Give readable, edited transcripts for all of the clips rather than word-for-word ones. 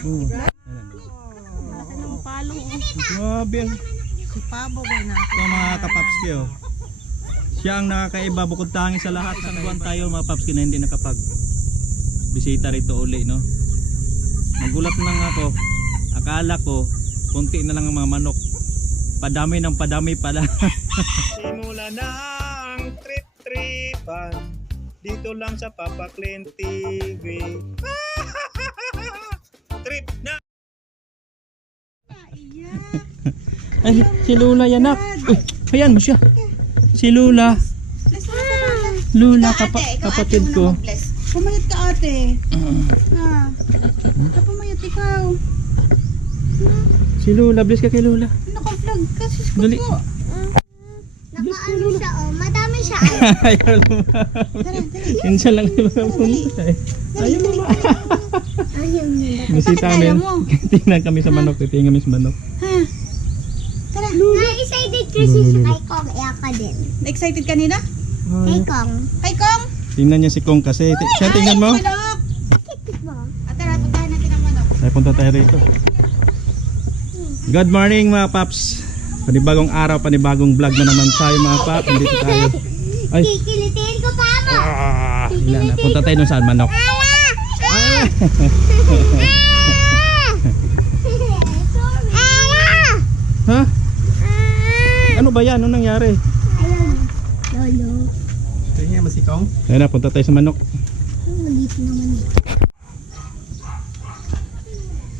Oh. Laki ng palo. Grabe. Si Pabo ba na? Ito mga kapapski oh. Siya ang nakakaiba bukod tangi sa lahat. Isang buwan tayo mga papski na hindi nakapag bisita rito uli, no? Nagulat lang ako. Akala ko konti na lang ang mga manok. Padami ng padami pala. Simula na ang trip-tripan dito lang sa Papa Clint TV. Trip na. Ay, si Lula yan nak. Uy, ayan mo siya. Si Lula. Lula, kapatid ko. Pumayat ka ate. Ha? Pumayat ikaw. Si Lula, bless ka kay Lula. Naka-vlog ka sis ko Dali. po. Nakaano siya oh, madami siya. Ayaw lumabas. Yun siya lang yung punta eh. Ayaw mo ba? Ayaw nila. Bisita ayaw namin. mo? Tingnan kami sa manok. Tingnan kami sa manok. Ha? Tara. Na-excited kasi si Kay Kong, iya ka din. Excited kanina? Kay Kong. Kay Kong? Tingnan niya si Kong kasi. Siya tingnan mo. Manok. Kikit mo. At tara, puntahan natin ang manok. Ay, punta tayo rito. Good morning mga paps. Panibagong araw, panibagong vlog na naman tayo mga paps. Nandito tayo. Ay. Kikilitin ko pa mo. Wala na. Punta tayo dun saan manok. Ah! Ha? Ano ba yan? Ano nangyari? Ayun. Lolo. Kaya masikong? Ayun na, punta tayo sa manok. Ulit naman.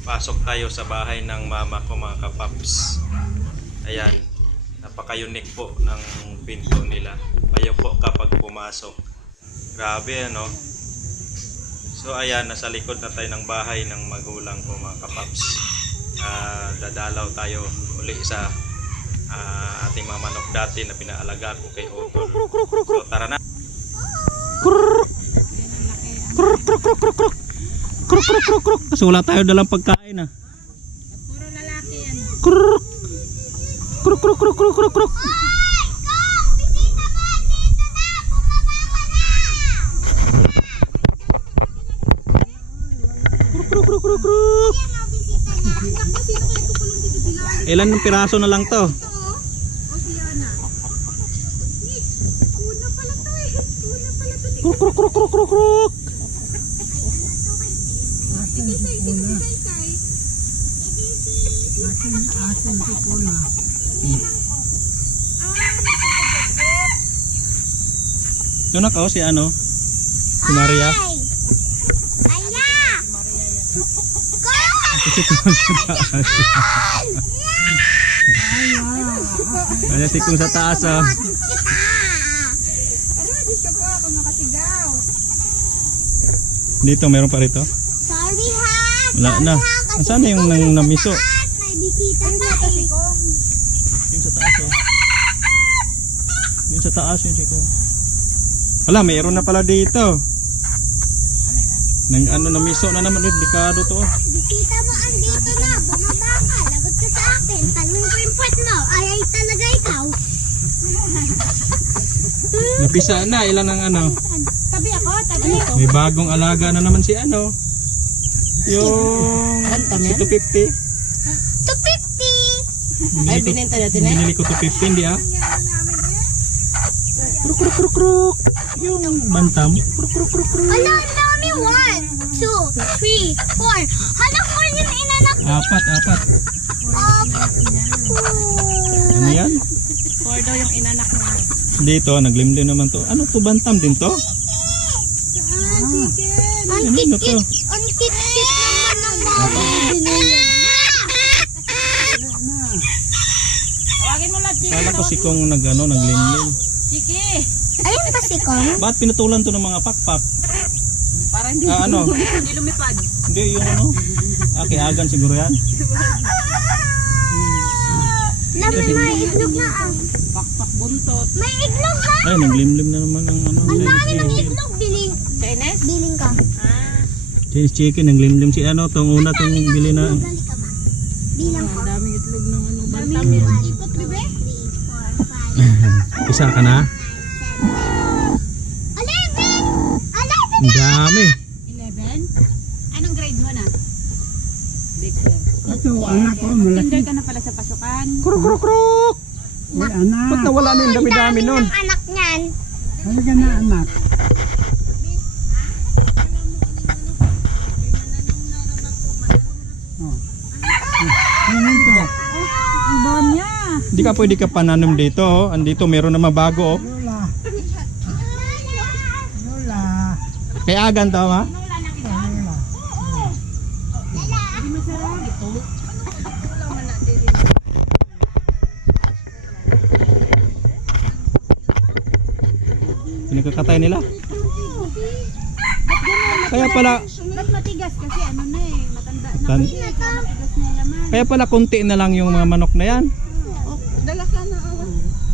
Pasok tayo sa bahay ng mama ko mga kapaps. Ayan, napaka-unique po ng pinto nila. Payo po kapag pumasok. Grabe ano. So ayan, nasa likod na tayo ng bahay ng magulang ko mga kapaps. Dadalaw tayo uli sa ating mga manok dati na pinaalagaan ko kay Otol. So tara na. Kasi wala tayo dalang pagkain ah. Puro lalaki yan. Kruk. Kruk kruk kruk kruk kruk kruk. Kruk kruk kruk kruk kruk. Ilan ng piraso na lang to? Kruk kruk kruk kruk kruk kruk. Doon ako si ano? Si Maria. Kaya si Kung sa taas oh. Dito meron pa rito? Sorry ha. Wala na. Saan na yung namiso? May bisita pa eh. Yung sa taas oh. Yung sa taas yung Kung. Wala, mayroon na pala dito. Nang ano namiso na naman, delikado to. Bisita mo andito na. Bumaba ka. Lagot ka sa akin. Tanong ko yung puwet mo. Ay talaga ikaw. Napisa na, ilan ang ano. Tabi ako, tabi ako. May bagong alaga na naman si ano. Yung si 250. 250. Ay, bininta natin eh. Binili ko 250, hindi ah. Kruk kruk kruk kruk. Yung bantam. Kruk kruk kruk kruk. Ala, ang dami. 1, 2, 3, 4. Hanak mo rin yung inanak. Apat. Ano yan? 4 daw yung inanak na. Dito, naglimlim naman to. Ano to, bantam din to? Ang Ano to? kit-kit. Ang kit-kit naman ng mga binili. Tawagin mo lang, Chiki. Kala ko si Kong naglimlim. Chiki. Ayun pa si Kong. Bakit pinutulan to ng mga pakpak? Para hindi, Ano? hindi lumipad. Hindi, yung ano? Agan siguro yan. May iglog na ang. Pakpak buntot. May iglog na. Ay, naglimlim na naman ng ano. Ang dami ng iglog. Biling. Chinese? Biling ka. Chinese chicken, naglimlim si ano. Tong una tong bili na. Dali ka ba? Bilang ko. Ang daming itlog ng ano. Bantam 1, 2, yan. 3, 4, 5, Isa ka na? 11! 11! Ang dami. 11? Anong grade mo na? Ito, anak ko, malaki. Kinder ka na pala sa pasukan. Kruk kruk kruk. Uy, anak. Ba't nawala na yung dami-dami nun? Ang anak niyan. Halika na, anak. Oh. Ano ito? Ang bahan niya. Hindi ka pwede ka pananom dito. Oh. Andito meron na mabago. Oh. Lola. Lola. Kaya agan tama? Lola. Pinagkakatay nila. Kaya pala Ba't matigas? Kasi ano na eh. Matanda na Tan- kasi. Matigas na yung laman. kaya pala konti na lang yung mga manok na yan. Dala ka na.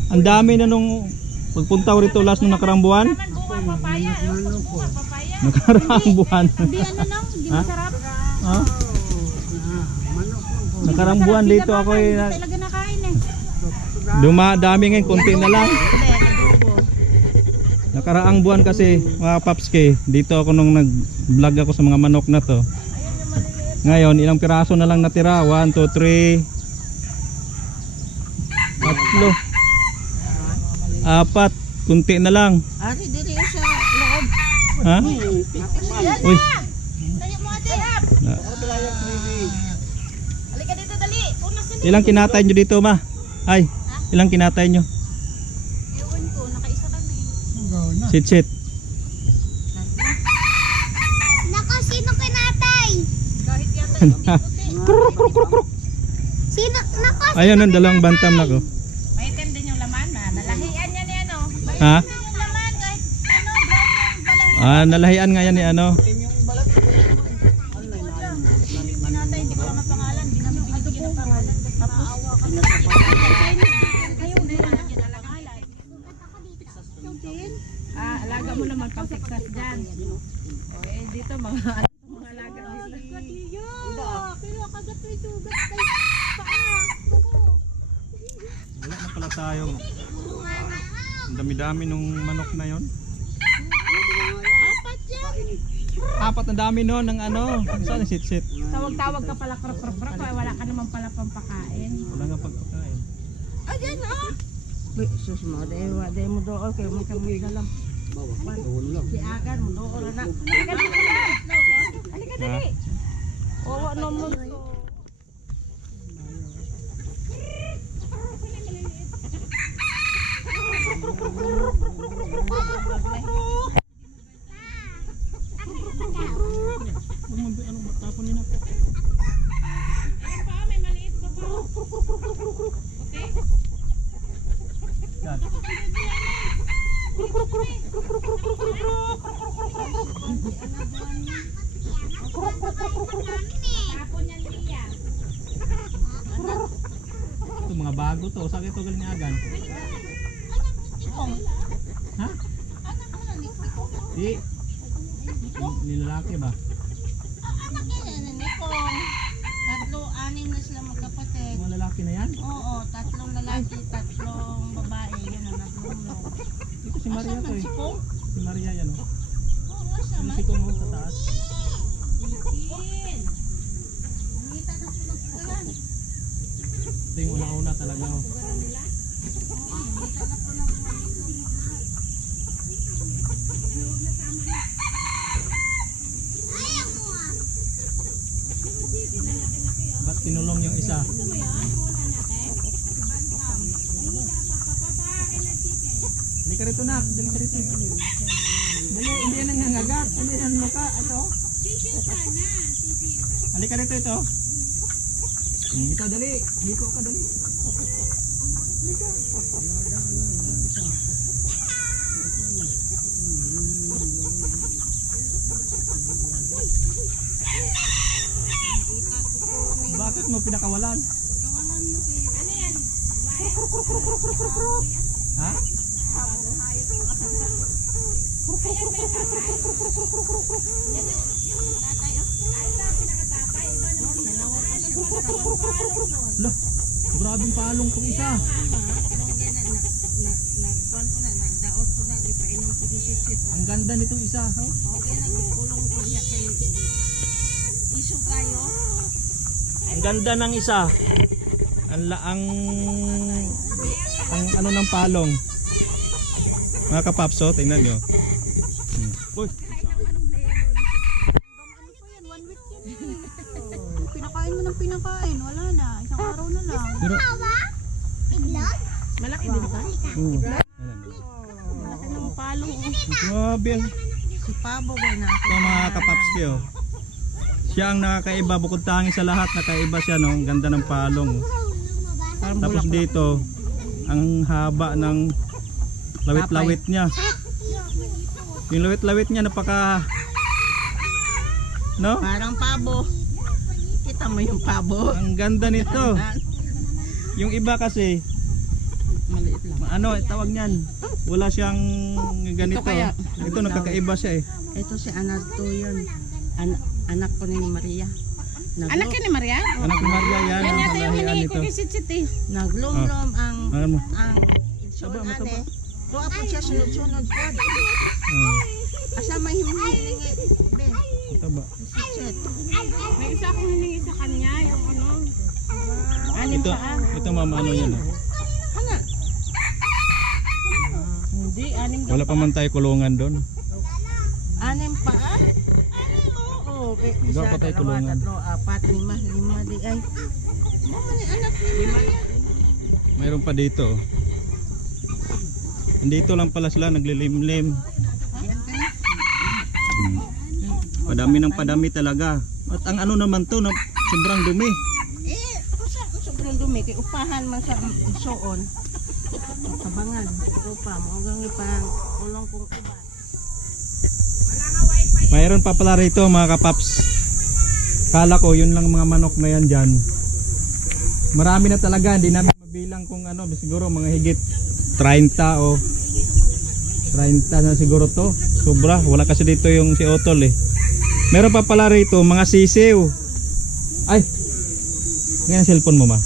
Ang dami na nung pagpunta ko rito last nung nakarang buwan. Bunga papaya. Bunga papaya. Nakarang buwan. Hindi ano nang. Hindi Ha? masarap. Ha? Nakarang buwan dito ako Hindi eh, talaga nakain eh. dumadami ngayon, konti na lang. Hindi, adobo. Nakaraang buwan kasi mga papske, dito ako nung nag-vlog ako sa mga manok na to. Ngayon, ilang piraso na lang natira. 1, 2, 3 tatlo 4, kunti na lang. Ari, diri sa loob. Ha? Uy. Tayo mo ate. Na- Halika dito dali. Punas na Ilang kinatay nyo dito, ma? Ay, ilang kinatay nyo? Ewan ko, nakaisa kami. Sit, sit. Nako, sino kinatay? Kahit yata hindi puti. Kruk, kruk, kruk, kruk. Sino? Nako, Ayun, ang dalawang bantam na ko. Maitim din yung laman na. Nalahian yan ni ano. Ha? Yung laman kahit ano, brown yung balang. Nalahian nga yan ni ano. Pinatay, hindi ko lang mapangalan. Hindi namin binibigyan ng pangalan. Kasi naawa kami. Ayaw na yan. Yan alangalan. Alaga mo naman pang Texas dyan. O eh, dito mga alaga dito. Kaya kagat may sugat kay paa. Wala na pala tayo. Ang dami-dami nung manok na yon. Apat yan. Apat na dami no ng ano. Saan yung sit, sit? Tawag-tawag ka pala krap-krap-krap. Wala ka naman pala pampakain. Wala nga pagpakain. Ayan ah! Sus mo, dahil mo doon, kaya mo kami dalam. Si Agan mo doon na. Halika dito lang! Halika dali! Oo, ano mo. Ito mga bago to. Saan ito galing ni Agan? Ha? Di. Nilalaki ba? Tatlo, anim na sila magkapatid. Mga lalaki na yan? Oo, tatlong lalaki, tatlong babae. Yan ang naglulong. Ito si Maria to eh. Kung? Si Maria yan oh. Oo, nasa Yung si Kumo sa taas. Ikin. Ngita na sila pugalan. Ito yung una-una talaga oh. Ngita na po ng Ayaw mo ah. Ba't kinulong yung isa? Dali ka rito na. Dali ka rito. Dali, hindi yan nangangagat. Hindi yan muka. Ito. Dali ka rito ito. Ito dali. Liko ka dali. Bakit mo pinakawalan? Ha? Loh, grabing palong tong isa. nagkuhan ko na, nagdaot ko na, ipainom ko ni sit-sit. Ang ganda nitong isa. Oh. Okay, nagkulong ko niya kay iso kayo. Ang ganda ng isa. Ang ano ng palong. Mga kapaps, oh, tingnan nyo. Uy, Pinakain mo ng pinakain. Wala na. Isang araw na lang. pero, Iglog? Malaki din ka? Malaki ng palo. grabe. Si Pabo ba na ako? Ito mga kapaps ko. Siya ang nakakaiba, bukod tangi sa lahat, nakaiba siya, no? Ang ganda ng palong. Parang Tapos dito, ang haba ng lawit-lawit niya. Yung lawit-lawit niya napaka, no? Parang pabo. Kita mo yung pabo. Ang ganda nito. Yung iba kasi, Maliit lang. ano tawag niyan? Wala siyang ganito. kaya? Ito nakakaiba siya eh. Ito si Anak to yun. Anak ko ni Maria. Anak ka ni Maria? Anak ni Maria yan. Yan Ang yata yung kalahian hiningi ko nito. kay Sitsit eh. Naglumlom ang Ano mo? Idson Mataba. ane. Tuwa po siya sunod-sunod po. Asa may hiningi. Be, Mataba. sit. May isa akong hiningi sa kanya. Yung ano. Anim Ito, pa. ito mama ano yan. Oh. Ana. Hindi, anim daw. Wala pa man tayo kulungan doon. Anim pa ah? Oo. Isa, Dapat tayo dalawa, tulungan. tatlo, apat, lima di ay. Mama ni anak ni Maria. Mayroon pa dito. Andito lang pala sila naglilimlim. Padami ng padami talaga. At ang ano naman to, na sobrang dumi. Ako sa sobrang dumi kay upahan man sa suon. Tabangan, ito pa mo gang ipang ulong kong iba. Mayroon pa pala rito mga kapaps. Kala ko yun lang mga manok na yan dyan. Marami na talaga, hindi namin mabilang kung ano, siguro mga higit 30 o 30 na siguro to. Sobra, wala kasi dito yung si Otol eh. Meron pa pala rito mga sisiw. Ay, ngayon cellphone mo ma.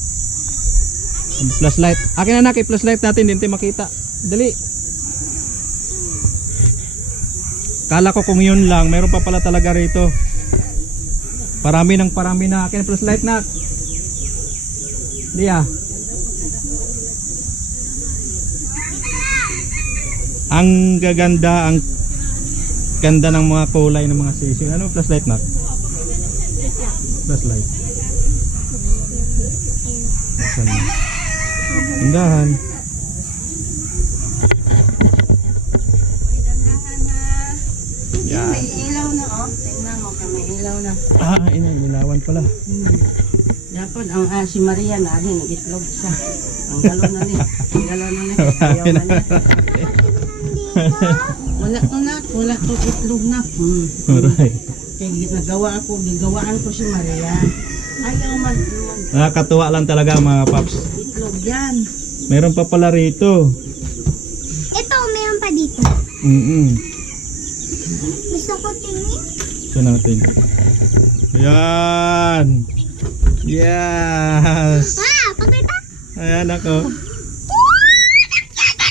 Flashlight. Akin na nak, i-flashlight natin, hindi makita. Dali. Kala ko kung yun lang, meron pa pala talaga rito. Parami na. Akin flashlight na. Diya. Ang gaganda, ang ganda ng mga kulay ng mga sisiw. Ano flashlight na? Flashlight. Saan na? Tindahan. Dandahan ha. Yan. May ilaw na oh. Tingnan mo may ilaw na. Ah, nilawan pala. Dapat ang si Maria na din itlog siya. Ang galo na ni. Ayaw na ni. Wala to itlog na. Alright. Kaya gigawaan ko si Maria. Ayaw man Nakakatuwa lang talaga mga paps. itlog yan. Meron pa pala rito. Ito, mayroon pa dito. Gusto ko tingin. Ito natin. Ayan. Yes. Pakita. Ayan ako.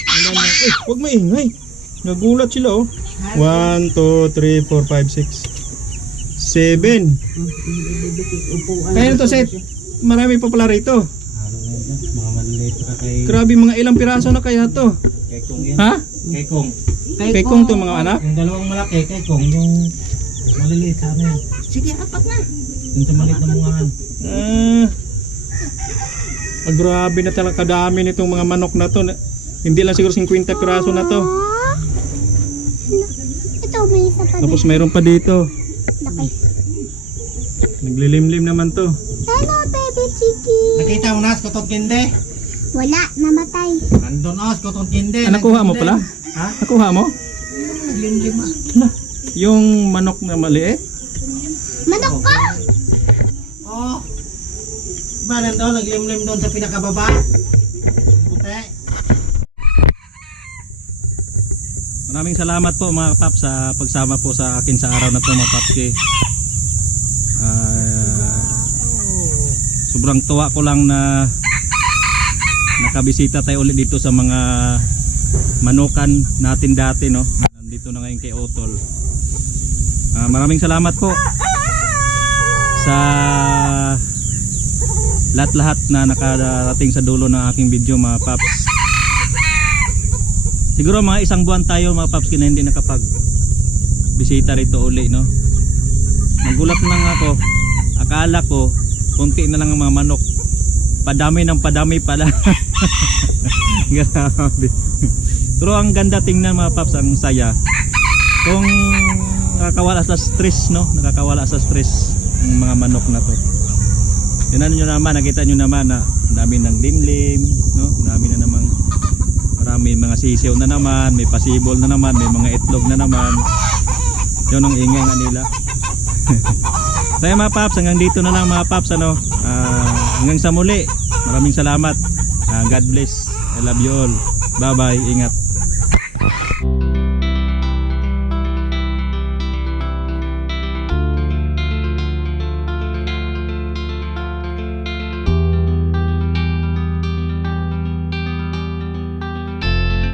Ayan na. Eh, huwag maingay. Nagulat sila oh. 1, 2, 3, 4, 5, 6, 7. Upuan. Kaya to set. Marami pa pala rito. Mga maliliit pa kay Grabe, mga ilang piraso na kaya to. Kong yan. Ha? Kay Kong. Kay Kong to mga anak. Yung dalawang malaki kay Kong. Yung maliliit sa amin. Sige, apat na. Yung maliit na mungahan. Grabe na talaga kadami nitong mga manok na to. Hindi lang siguro 50 piraso na to. Ito, may isa pa Tapos mayroon pa dito. Laki. Naglilimlim naman to. Hello, baby chicken. Nakita mo na sa kutong kinde? Wala, namatay. Nandun na sa kutong kinde. Nakuha mo pala? Ha? Nakuha mo? Lima. Yung manok na maliit? Manok ko! Oo. Diba nandun? Naglimlim doon sa pinakababa? Puti. Maraming salamat po mga paps sa pagsama po sa akin sa araw na to mga papski. Sobrang tuwa ko lang na nakabisita tayo ulit dito sa mga manukan natin dati no. Nandito na ngayon kay Otol. Maraming salamat po sa lahat-lahat na nakarating sa dulo ng aking video mga paps. Siguro mga isang buwan tayo mga paps na hindi nakapag bisita rito uli, no? Nagulat lang ako, akala ko konti na lang ang mga manok, padami ng padami pala. Grabe. Pero ang ganda tingnan mga paps, ang saya. Kung nakakawala sa stress, no? Nakakawala sa stress ang mga manok na to. Tingnan nyo naman, nakita nyo naman na dami ng limlim, no? Dami na namang marami mga sisiw na naman, may pasibol na naman, may mga itlog na naman. Yun ang ingay nga nila. So yun mga paps, hanggang dito na lang mga paps, ano? Hanggang sa muli. Maraming salamat. God bless. I love you all. Bye bye. Ingat.